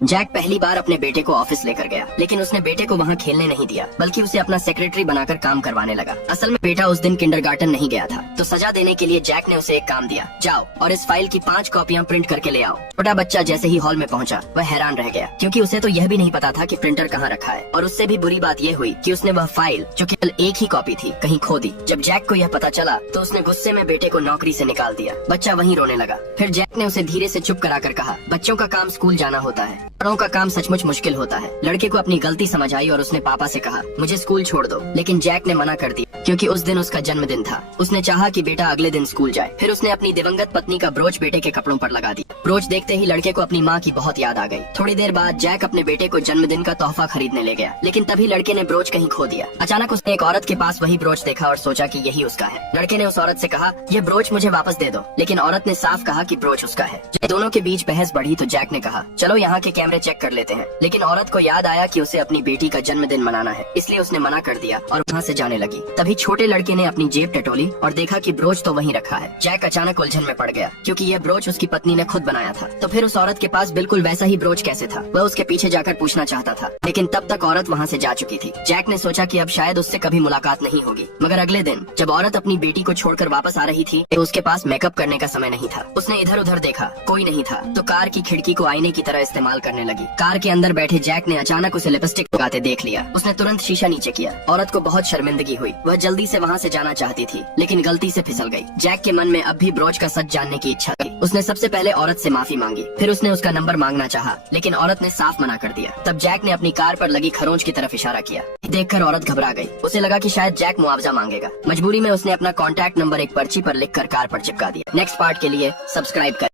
Jack पहली बार अपने बेटे को ऑफिस लेकर गया, लेकिन उसने बेटे को वहाँ खेलने नहीं दिया, बल्कि उसे अपना सेक्रेटरी बनाकर काम करवाने लगा। असल में बेटा उस दिन किंडरगार्टन नहीं गया था, तो सजा देने के लिए जैक ने उसे एक काम दिया, जाओ और इस फाइल की 5 कॉपियाँ प्रिंट करके ले आओ। छोटा बच्चा जैसे ही हॉल में पहुंचा, वह हैरान रह गया, क्योंकि उसे तो यह भी नहीं पता था कि प्रिंटर कहाँ रखा है। और उससे भी बुरी बात यह हुई कि उसने वह फाइल, जो केवल एक ही कॉपी थी, कहीं खो दी। जब जैक को यह पता चला तो उसने गुस्से में बेटे को नौकरी से निकाल दिया। बच्चा वहीं रोने लगा। फिर जैक ने उसे धीरे से चुप कराकर कहा, बच्चों का काम स्कूल जाना होता है, बड़ों का काम सचमुच मुश्किल होता है। लड़के को अपनी गलती समझ आई और उसने पापा से कहा, मुझे स्कूल छोड़ दो। लेकिन जैक ने मना कर दिया, क्योंकि उस दिन उसका जन्मदिन था। उसने चाहा कि बेटा अगले दिन स्कूल जाए। फिर उसने अपनी दिवंगत पत्नी का ब्रोच बेटे के कपड़ों पर लगा दिया। ब्रोच देखते ही लड़के को अपनी माँ की बहुत याद आ गई। थोड़ी देर बाद जैक अपने बेटे को जन्मदिन का तोहफा खरीदने ले गया, लेकिन तभी लड़के ने ब्रोच कहीं खो दिया। अचानक उसने एक औरत के पास वही ब्रोच देखा और सोचा कि यही उसका है। लड़के ने उस औरत से कहा, ये ब्रोच मुझे वापस दे दो, लेकिन औरत ने साफ कहा कि ब्रोच उसका है। जब दोनों के बीच बहस बढ़ी तो जैक ने कहा, चलो यहाँ के कैमरे चेक कर लेते हैं। लेकिन औरत को याद आया कि उसे अपनी बेटी का जन्मदिन मनाना है, इसलिए उसने मना कर दिया और वहाँ से जाने लगी। तभी छोटे लड़के ने अपनी जेब टटोली और देखा कि ब्रोच तो वहीं रखा है। जैक अचानक उलझन में पड़ गया, क्योंकि यह ब्रोच उसकी पत्नी ने खुद बनाया था। तो फिर उस औरत के पास बिल्कुल वैसा ही ब्रोच कैसे था? वह उसके पीछे जाकर पूछना चाहता था, लेकिन तब तक औरत वहाँ से जा चुकी थी। जैक ने सोचा कि अब शायद उससे कभी मुलाकात नहीं होगी। मगर अगले दिन जब औरत अपनी बेटी को छोड़कर वापस आ रही थी, तो उसके पास मेकअप करने का समय नहीं था। उसने इधर उधर देखा, कोई नहीं था, तो कार की खिड़की को आईने की तरह इस्तेमाल करने लगी। कार के अंदर बैठे जैक ने अचानक उसे लिपस्टिक लगाते देख लिया। उसने तुरंत शीशा नीचे किया। औरत को बहुत शर्मिंदगी हुई। वह जल्दी से वहाँ से जाना चाहती थी, लेकिन गलती से फिसल गई। जैक के मन में अब भी ब्रोच का सच जानने की इच्छा थी। उसने सबसे पहले औरत से माफी मांगी, फिर उसने उसका नंबर मांगना चाहा, लेकिन औरत ने साफ मना कर दिया। तब जैक ने अपनी कार पर लगी खरोंच की तरफ इशारा किया। देखकर औरत घबरा गई। उसे लगा कि शायद जैक मुआवजा मांगेगा। मजबूरी में उसने अपना कॉन्टैक्ट नंबर एक पर्ची पर लिखकर कार पर चिपका दिया। नेक्स्ट पार्ट के लिए सब्सक्राइब कर।